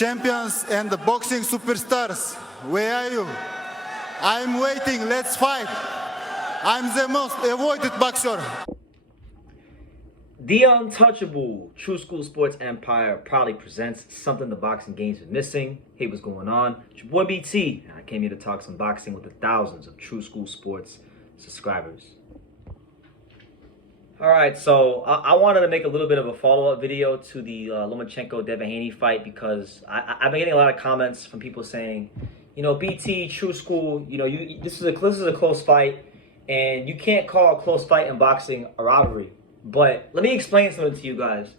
champions and the boxing superstars, where are you? I'm waiting, let's fight. I'm the most avoided boxer. The untouchable True School Sports Empire proudly presents something the boxing game's been missing. Hey, what's going on? It's your boy BT, and I came here to talk some boxing with the thousands of True School Sports subscribers. Alright, so I wanted to make a little bit of a follow-up video to the Lomachenko-Devin Haney fight because I've been getting a lot of comments from people saying, you know, BT, True School, you know, this is a close fight, and you can't call a close fight in boxing a robbery. But let me explain something to you guys.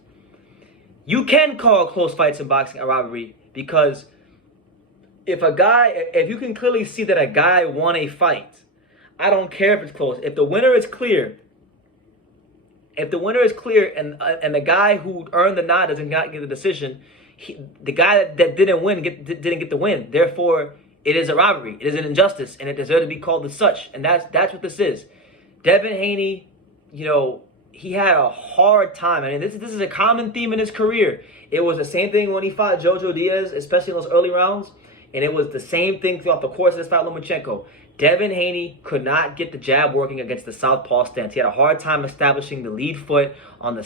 You can call close fights in boxing a robbery because if you can clearly see that a guy won a fight, I don't care if it's close. If the winner is clear, and the guy who earned the nod doesn't get the decision, the guy that didn't win didn't get the win. Therefore, it is a robbery. It is an injustice, and it deserves to be called as such. And that's what this is. Devin Haney, you know, he had a hard time. I mean, this is a common theme in his career. It was the same thing when he fought Jojo Diaz, especially in those early rounds. And it was the same thing throughout the course of this fight, Lomachenko. Devin Haney could not get the jab working against the southpaw stance. He had a hard time establishing the lead foot on the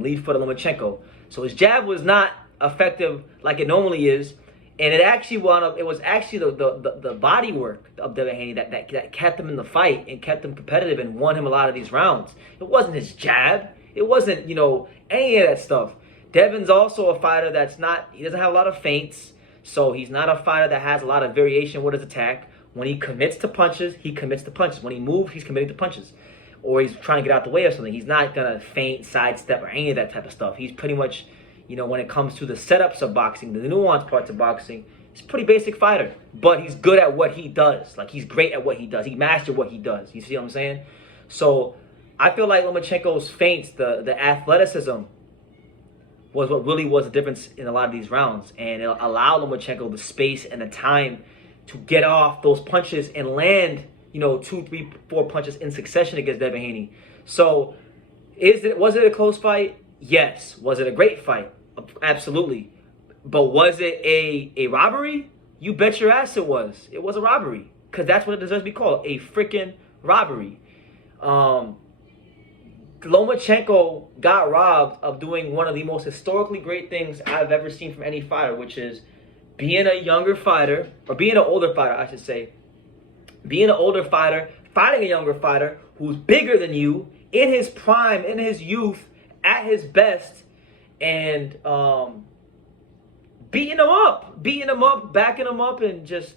lead foot of Lomachenko. So his jab was not effective like it normally is, and it actually wound up. It was actually the body work of Devin Haney that kept him in the fight and kept him competitive and won him a lot of these rounds. It wasn't his jab. It wasn't, you know, any of that stuff. Devin's also a fighter that's not. He doesn't have a lot of feints. So he's not a fighter that has a lot of variation with his attack. When he commits to punches, he commits to punches. When he moves, he's committing to punches. Or he's trying to get out the way of something. He's not going to feint, sidestep, or any of that type of stuff. He's pretty much, you know, when it comes to the setups of boxing, the nuanced parts of boxing, he's a pretty basic fighter. But he's good at what he does. Like, he's great at what he does. He mastered what he does. You see what I'm saying? So I feel like Lomachenko's feints, the athleticism, was what really was the difference in a lot of these rounds. And it allowed Lomachenko the space and the time to get off those punches and land, you know, 2, 3, 4 punches in succession against Devin Haney. So was it a close fight? Yes. Was it a great fight? Absolutely. But was it a robbery? You bet your ass it was. It was a robbery. Because that's what it deserves to be called. A freaking robbery. Lomachenko got robbed of doing one of the most historically great things I've ever seen from any fighter, which is being a younger fighter, or being an older fighter, I should say. Being an older fighter, fighting a younger fighter who's bigger than you, in his prime, in his youth, at his best, and beating him up, backing him up, and just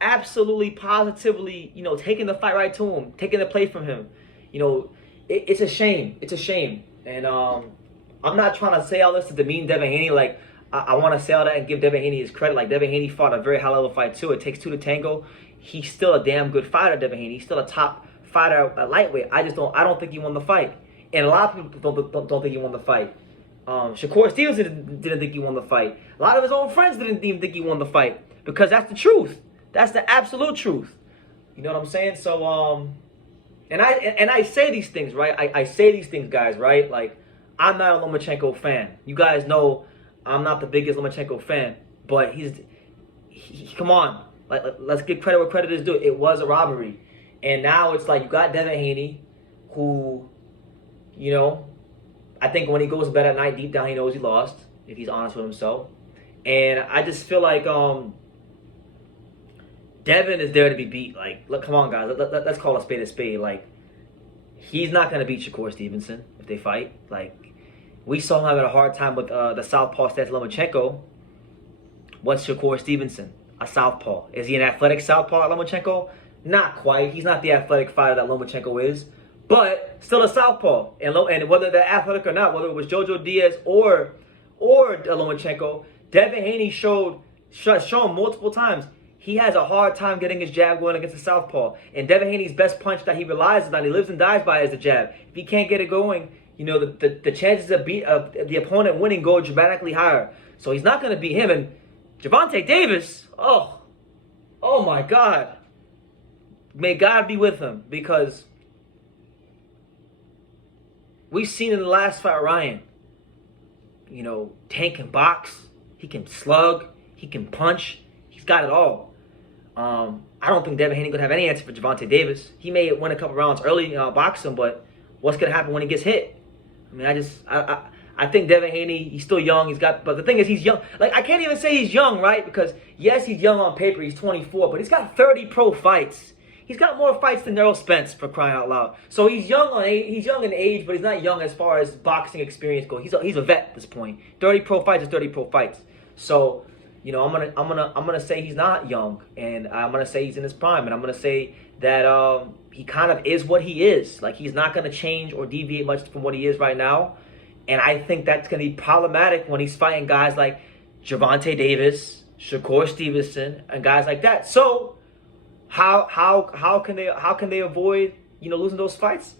absolutely, positively, you know, taking the fight right to him, taking the play from him. You know, it's a shame. It's a shame. And I'm not trying to say all this to demean Devin Haney. Like, I want to say all that and give Devin Haney his credit. Like, Devin Haney fought a very high-level fight, too. It takes two to tango. He's still a damn good fighter, Devin Haney. He's still a top fighter at lightweight. I don't think he won the fight. And a lot of people don't think he won the fight. Shakur Stevenson didn't think he won the fight. A lot of his own friends didn't even think he won the fight. Because that's the truth. That's the absolute truth. You know what I'm saying? So, And I say these things, right? I say these things, guys, right? Like, I'm not a Lomachenko fan. You guys know I'm not the biggest Lomachenko fan. But come on. Like, let's give credit where credit is due. It was a robbery. And now it's like you got Devin Haney, who, you know, I think when he goes to bed at night, deep down he knows he lost, if he's honest with himself. And I just feel like Devin is there to be beat. Like, look, come on, guys. Let's call a spade a spade. Like, he's not going to beat Shakur Stevenson if they fight. Like, we saw him having a hard time with the southpaw stance Lomachenko. What's Shakur Stevenson? A southpaw. Is he an athletic southpaw like Lomachenko? Not quite. He's not the athletic fighter that Lomachenko is. But still a southpaw. And whether they're athletic or not, whether it was Jojo Diaz or Lomachenko, Devin Haney shown multiple times he has a hard time getting his jab going against the southpaw. And Devin Haney's best punch that he relies on, he lives and dies by, is the jab. If he can't get it going, you know, the chances of the opponent winning go dramatically higher. So he's not going to beat him. And Gervonta Davis, oh my God. May God be with him, because we've seen in the last fight, Ryan, you know, tank and box. he can slug, he can punch. He's got it all. I don't think Devin Haney could have any answer for Gervonta Davis. He may win a couple rounds early boxing, but what's gonna happen when he gets hit? I mean, I think Devin Haney, he's still young. But the thing is, he's young. Like, I can't even say he's young, right? Because yes, he's young on paper. He's 24, but he's got 30 pro fights. He's got more fights than Errol Spence, for crying out loud. So he's young on age. He's young in age, but he's not young as far as boxing experience goes. He's a vet at this point. 30 pro fights is 30 pro fights. So, you know, I'm gonna say he's not young, and I'm gonna say he's in his prime, and I'm gonna say that he kind of is what he is. Like, he's not gonna change or deviate much from what he is right now. And I think that's gonna be problematic when he's fighting guys like Gervonta Davis, Shakur Stevenson, and guys like that. So how can they avoid, you know, losing those fights?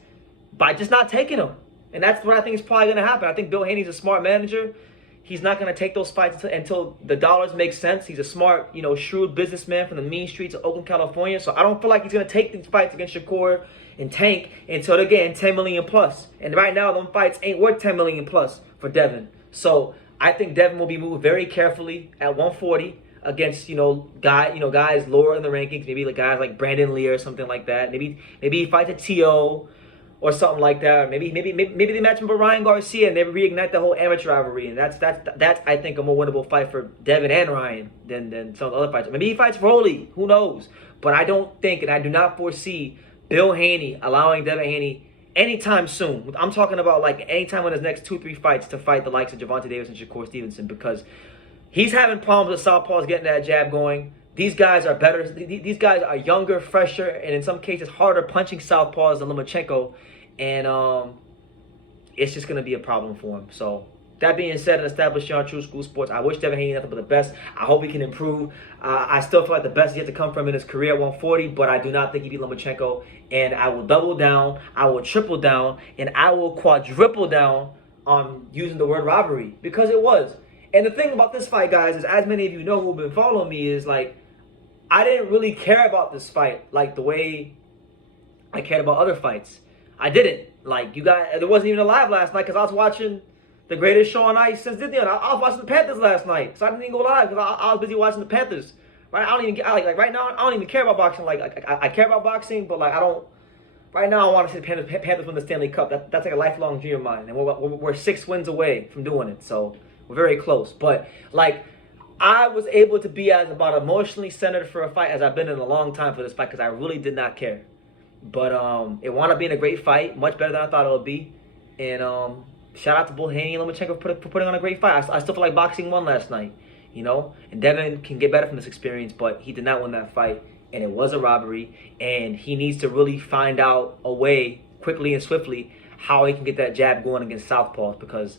By just not taking them. And that's what I think is probably going to happen. I think Bill Haney's a smart manager. He's not going to take those fights until the dollars make sense. He's a smart, you know, shrewd businessman from the mean streets of Oakland, California. So I don't feel like he's going to take these fights against Shakur and Tank until they're getting 10 million plus. And right now, them fights ain't worth 10 million plus for Devin. So I think Devin will be moved very carefully at 140. Against, you know, guys lower in the rankings, maybe like guys like Brandon Lee or something like that. Maybe he fights a T.O. or something like that. Or maybe they match him with Ryan Garcia and they reignite the whole amateur rivalry. And that's I think a more winnable fight for Devin and Ryan than some of the other fights. Maybe he fights Rolly, who knows? But I don't think, and I do not foresee Bill Haney allowing Devin Haney anytime soon. I'm talking about like anytime in his next 2-3 fights to fight the likes of Gervonta Davis and Shakur Stevenson, because he's having problems with southpaws getting that jab going. These guys are better. These guys are younger, fresher, and in some cases harder punching southpaws than Lomachenko. And it's just going to be a problem for him. So that being said, and established here on True School Sports, I wish Devin Haney nothing but the best. I hope he can improve. I still feel like the best is yet to come from in his career at 140, but I do not think he beat Lomachenko. And I will double down, I will triple down, and I will quadruple down on using the word robbery, because it was. And the thing about this fight, guys, is as many of you know who've been following me, is like, I didn't really care about this fight like the way I cared about other fights. I didn't. Like, you guys, there wasn't even a live last night because I was watching the greatest show on ice since Disney. I was watching the Panthers last night, so I didn't even go live because I was busy watching the Panthers. Right? I don't even like right now. I don't even care about boxing. Like, I care about boxing, but like I don't. Right now, I want to see the Panthers win the Stanley Cup. That's like a lifelong dream of mine, and we're 6 wins away from doing it. So we're very close. But like, I was able to be as about emotionally centered for a fight as I've been in a long time for this fight because I really did not care. But it wound up being a great fight, much better than I thought it would be. And shout out to both Haney and Lomachenko for putting on a great fight. I still feel like boxing won last night, you know. And Devin can get better from this experience, but he did not win that fight, and it was a robbery. And he needs to really find out a way, quickly and swiftly, how he can get that jab going against southpaws. Because,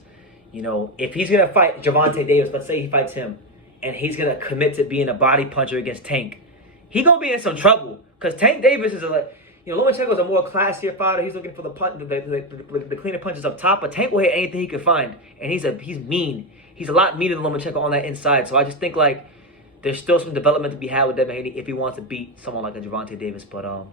you know, if he's gonna fight Gervonta Davis, let's say he fights him, and he's gonna commit to being a body puncher against Tank, he gonna be in some trouble. Because Tank Davis is Lomachenko is a more classier fighter. He's looking for the cleaner punches up top, but Tank will hit anything he can find, and he's mean. He's a lot meaner than Lomachenko on that inside. So I just think like there's still some development to be had with Devin Haney if he wants to beat someone like a Gervonta Davis. But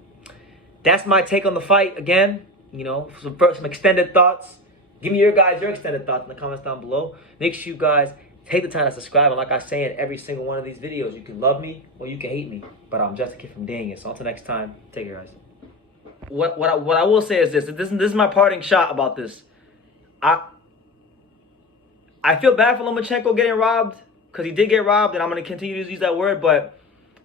that's my take on the fight. Again, you know, some extended thoughts. Give me your extended thoughts in the comments down below. Make sure you guys take the time to subscribe. And like I say in every single one of these videos, you can love me or you can hate me, but I'm just a kid from dang it. So until next time, take care, guys. What I will say is this is my parting shot about this. I feel bad for Lomachenko getting robbed, because he did get robbed, and I'm going to continue to use that word, but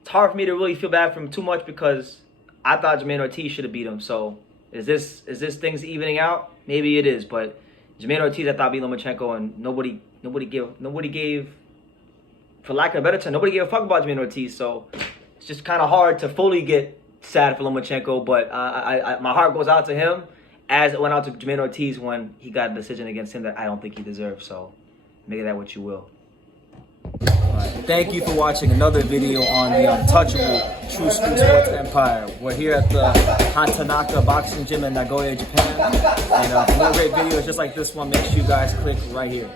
it's hard for me to really feel bad for him too much because I thought Jermaine Ortiz should have beat him. So is this things evening out? Maybe it is, but Jermaine Ortiz I thought beat Lomachenko, and nobody gave, for lack of a better term, nobody gave a fuck about Jermaine Ortiz. So it's just kind of hard to fully get sad for Lomachenko, but my heart goes out to him as it went out to Jermaine Ortiz when he got a decision against him that I don't think he deserved. So make of that what you will. Thank you for watching another video on the untouchable True School Sports Empire. We're here at the Hatanaka Boxing Gym in Nagoya, Japan. And for more great videos just like this one, make sure you guys click right here.